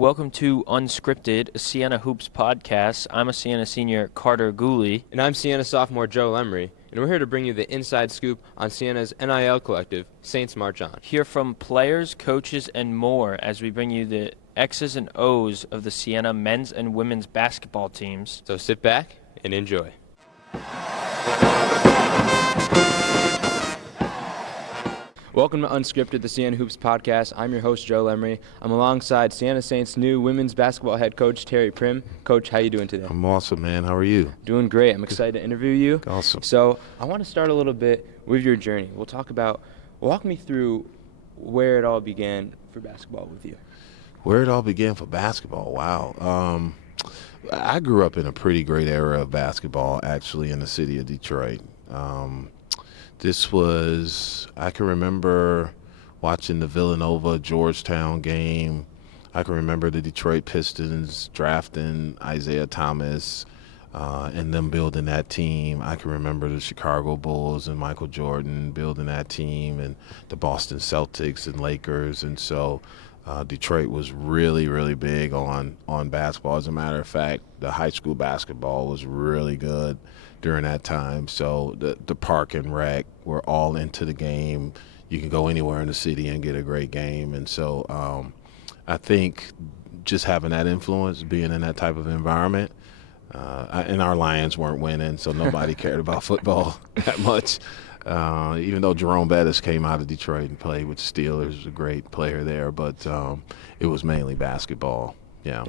Welcome to Unscripted, a Siena Hoops podcast. I'm a Siena senior, Carter Gooley. And I'm Siena sophomore Joe Lemery, and we're here to bring you the inside scoop on Siena's NIL collective, Saints March On. Hear from players, coaches, and more as we bring you the X's and O's of the Siena men's and women's basketball teams. So sit back and enjoy. Welcome to Unscripted, the Siena Hoops podcast. I'm your host, Joe Lemery. I'm alongside Siena Saints' new women's basketball head coach, Terry Primm. Coach, how you doing today? I'm awesome, man. How are you? Doing great. I'm excited to interview you. Awesome. So I want to start a little bit with your journey. Walk me through where it all began for basketball with you. Where it all began for basketball, wow. I grew up in a pretty great era of basketball, actually, in the city of Detroit. I can remember watching the Villanova-Georgetown game. I can remember the Detroit Pistons drafting Isaiah Thomas and them building that team. I can remember the Chicago Bulls and Michael Jordan building that team, and the Boston Celtics and Lakers. And so Detroit was really, really big on basketball. As a matter of fact, the high school basketball was really good during that time. So the park and rec were all into the game. You can go anywhere in the city and get a great game. And so I think just having that influence, being in that type of environment, and our Lions weren't winning, so nobody cared about football that much. Even though Jerome Bettis came out of Detroit and played with the Steelers, was a great player there, but it was mainly basketball. Yeah.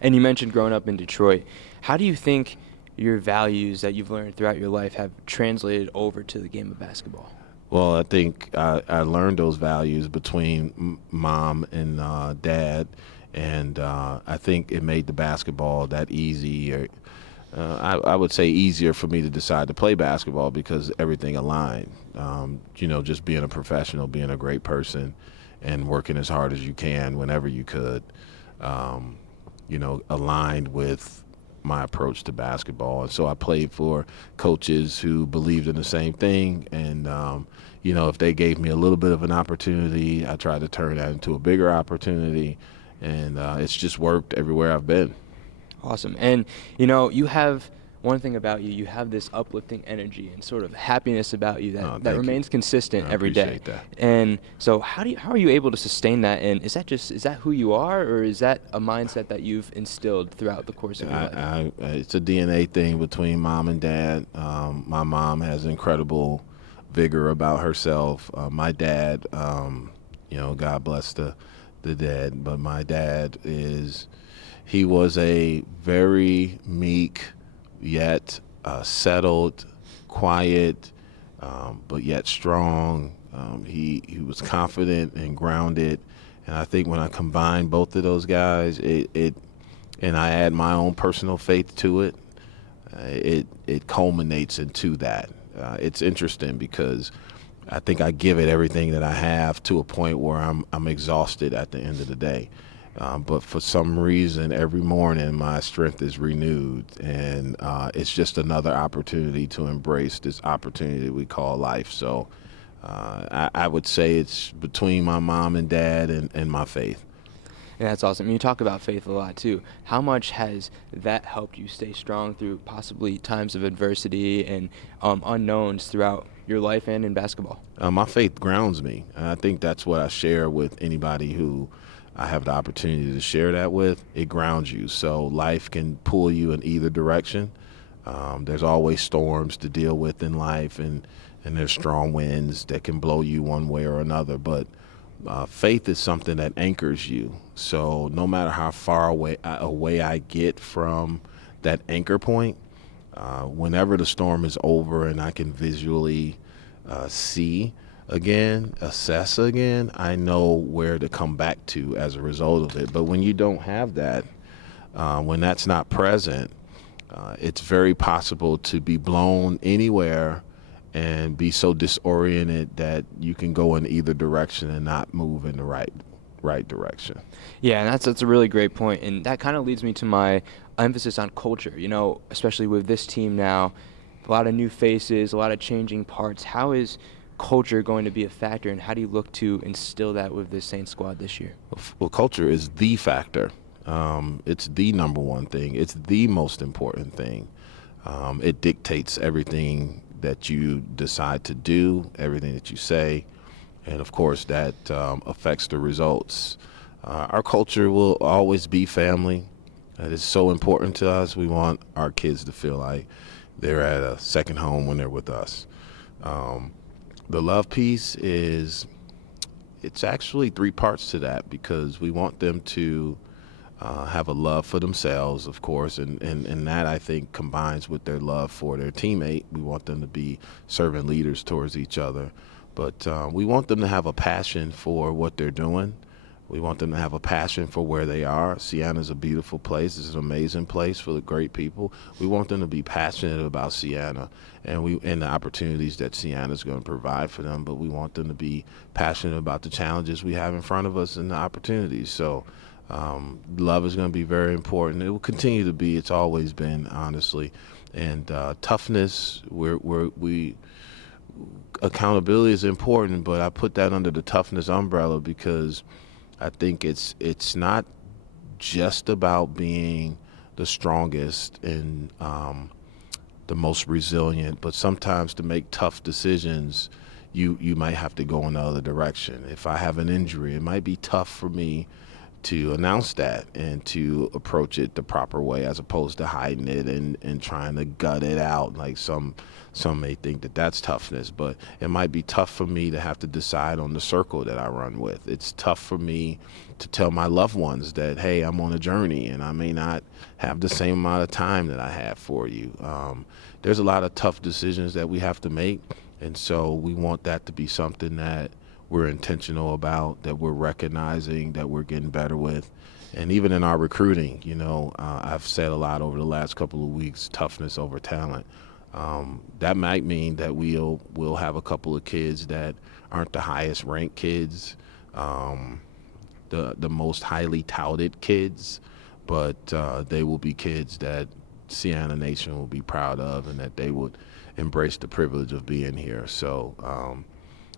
And you mentioned growing up in Detroit. How do you think your values that you've learned throughout your life have translated over to the game of basketball? Well, I think I learned those values between mom and dad, and I think it made the basketball that easy. I would say easier for me to decide to play basketball because everything aligned. Just being a professional, being a great person, and working as hard as you can whenever you could, aligned with my approach to basketball. And so I played for coaches who believed in the same thing. And, if they gave me a little bit of an opportunity, I tried to turn that into a bigger opportunity. And it's just worked everywhere I've been. Awesome. And, you have one thing about you. You have this uplifting energy and sort of happiness about you that remains consistent every day. That. And so how are you able to sustain that? And is that who you are, or is that a mindset that you've instilled throughout the course of your life? It's a DNA thing between mom and dad. My mom has incredible vigor about herself. My dad, God bless the dead, but my dad he was a very meek, yet settled, quiet, but yet strong. He was confident and grounded, and I think when I combine both of those guys, and I add my own personal faith to it, it culminates into that. It's interesting because I think I give it everything that I have to a point where I'm exhausted at the end of the day. But for some reason, every morning my strength is renewed, and it's just another opportunity to embrace this opportunity that we call life. So I would say it's between my mom and dad and my faith. Yeah, that's awesome. You talk about faith a lot, too. How much has that helped you stay strong through possibly times of adversity and unknowns throughout your life and in basketball? My faith grounds me. I think that's what I share with anybody who I have the opportunity to share that with. It grounds you. So life can pull you in either direction. There's always storms to deal with in life, and there's strong winds that can blow you one way or another. But faith is something that anchors you. So no matter how far away I get from that anchor point, whenever the storm is over and I can visually see again, assess again, I know where to come back to as a result of it. But when you don't have that, when that's not present, it's very possible to be blown anywhere and be so disoriented that you can go in either direction and not move in the right direction. Yeah, and that's a really great point. And that kind of leads me to my emphasis on culture, especially with this team now, a lot of new faces, a lot of changing parts. How is culture going to be a factor, and how do you look to instill that with this Saints squad this year? Well, culture is the factor. It's the number one thing. It's the most important thing. It dictates everything that you decide to do, everything that you say, and of course that affects the results. Our culture will always be family. It is so important to us. We want our kids to feel like they're at a second home when they're with us. Um, the love piece is, it's actually three parts to that, because we want them to have a love for themselves, of course, and that I think combines with their love for their teammate. We want them to be servant leaders towards each other, but we want them to have a passion for what they're doing. We want them to have a passion for where they are. Sienna's a beautiful place. It's an amazing place full of great people. We want them to be passionate about Sienna and the opportunities that Sienna's going to provide for them, but we want them to be passionate about the challenges we have in front of us and the opportunities. So love is going to be very important. It will continue to be. It's always been, honestly. And toughness, we accountability is important, but I put that under the toughness umbrella because I think it's not just about being the strongest and the most resilient, but sometimes to make tough decisions, you might have to go in the other direction. If I have an injury, it might be tough for me to announce that and to approach it the proper way, as opposed to hiding it and trying to gut it out. Like some may think that that's toughness, but it might be tough for me to have to decide on the circle that I run with. It's tough for me to tell my loved ones that, hey, I'm on a journey and I may not have the same amount of time that I have for you. There's a lot of tough decisions that we have to make, and so we want that to be something that we're intentional about, that we're recognizing, that we're getting better with. And even in our recruiting, I've said a lot over the last couple of weeks, toughness over talent. That might mean that we'll have a couple of kids that aren't the highest ranked kids, the most highly touted kids, but they will be kids that Sienna Nation will be proud of, and that they would embrace the privilege of being here. So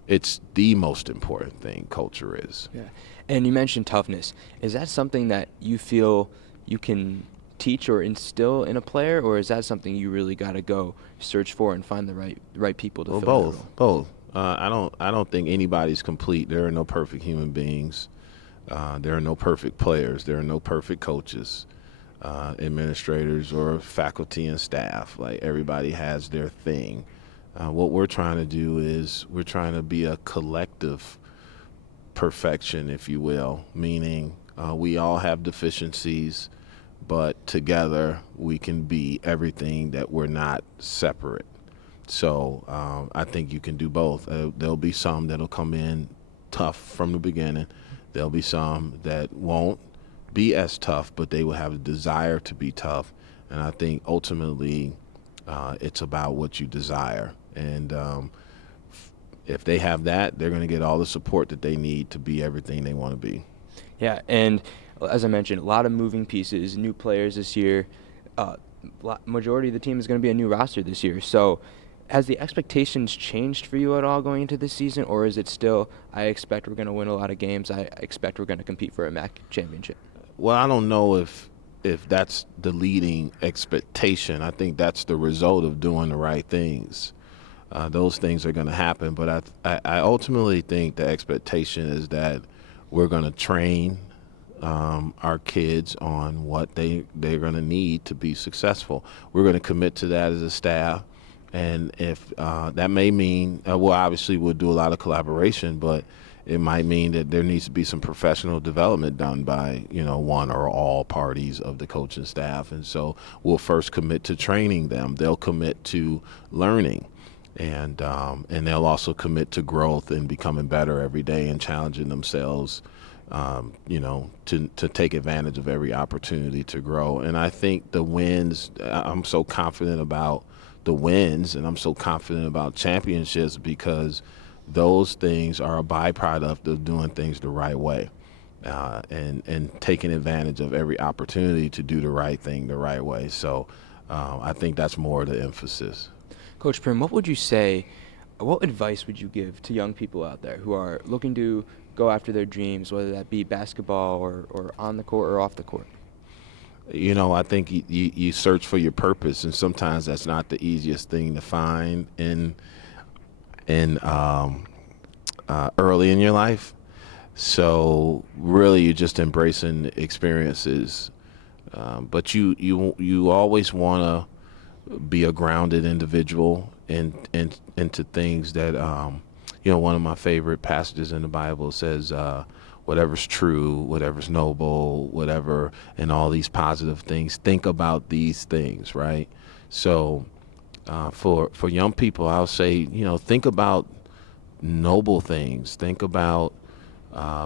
it's the most important thing, culture is. Yeah. And you mentioned toughness. Is that something that you feel you can teach or instill in a player, or is that something you really got to go search for and find the right people to Well, fill that role? both. I don't think anybody's complete. There are no perfect human beings. There are no perfect players. There are no perfect coaches, administrators, or faculty and staff. Like, everybody has their thing. What we're trying to do is we're trying to be a collective perfection, if you will, meaning we all have deficiencies, but together we can be everything that we're not separate. So I think you can do both. There'll be some that'll come in tough from the beginning. There'll be some that won't be as tough, but they will have a desire to be tough. And I think ultimately it's about what you desire. And if they have that, they're going to get all the support that they need to be everything they want to be. Yeah, and as I mentioned, a lot of moving pieces, new players this year. Majority of the team is going to be a new roster this year. So has the expectations changed for you at all going into this season, or is it still, I expect we're going to win a lot of games, I expect we're going to compete for a MAC championship? Well, I don't know if that's the leading expectation. I think that's the result of doing the right things. Those things are going to happen, but I ultimately think the expectation is that we're going to train our kids on what they're going to need to be successful. We're going to commit to that as a staff, and if that may mean, well, obviously we'll do a lot of collaboration, but it might mean that there needs to be some professional development done by, one or all parties of the coaching staff. And so we'll first commit to training them. They'll commit to learning. And they'll also commit to growth and becoming better every day and challenging themselves, to take advantage of every opportunity to grow. And I think the wins, I'm so confident about the wins, and I'm so confident about championships because those things are a byproduct of doing things the right way, and taking advantage of every opportunity to do the right thing the right way. So I think that's more the emphasis. Coach Primm, what advice would you give to young people out there who are looking to go after their dreams, whether that be basketball or on the court or off the court? I think you search for your purpose, and sometimes that's not the easiest thing to find in early in your life. So really, you're just embracing experiences, but you always want to be a grounded individual and into things that one of my favorite passages in the Bible says whatever's true, whatever's noble, whatever, and all these positive things, think about these things, right? So for young people, I'll say, think about noble things, think about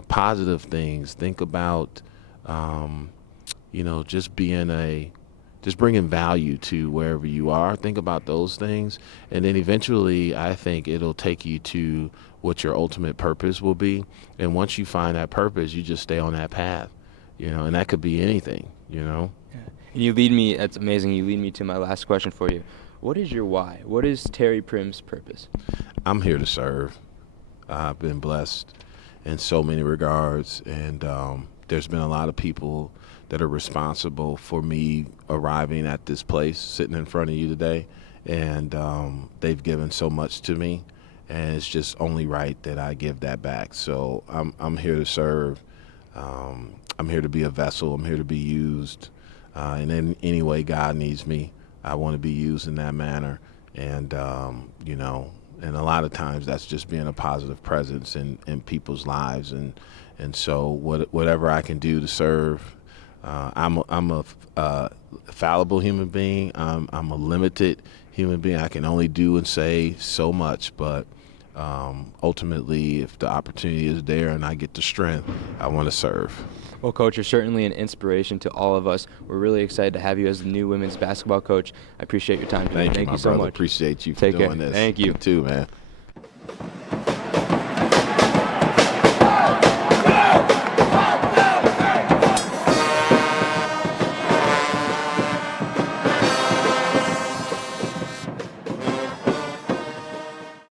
positive things, think about just just bringing value to wherever you are. Think about those things, and then eventually, I think it'll take you to what your ultimate purpose will be. And once you find that purpose, you just stay on that path, and that could be anything. Yeah. And you lead me. That's amazing. You lead me to my last question for you. What is your why? What is Terry Primm's purpose? I'm here to serve. I've been blessed in so many regards, and there's been a lot of people that are responsible for me arriving at this place, sitting in front of you today, and they've given so much to me, and it's just only right that I give that back. So I'm here to serve. I'm here to be a vessel. I'm here to be used, and in any way God needs me, I want to be used in that manner, and and a lot of times that's just being a positive presence in people's lives, and so whatever I can do to serve. I'm a fallible human being. I'm a limited human being. I can only do and say so much, but ultimately, if the opportunity is there and I get the strength, I want to serve. Well, Coach, you're certainly an inspiration to all of us. We're really excited to have you as the new women's basketball coach. I appreciate your time today. Thank you, my so brother. much. Appreciate you for Take doing care. this. Thank you. You too, man.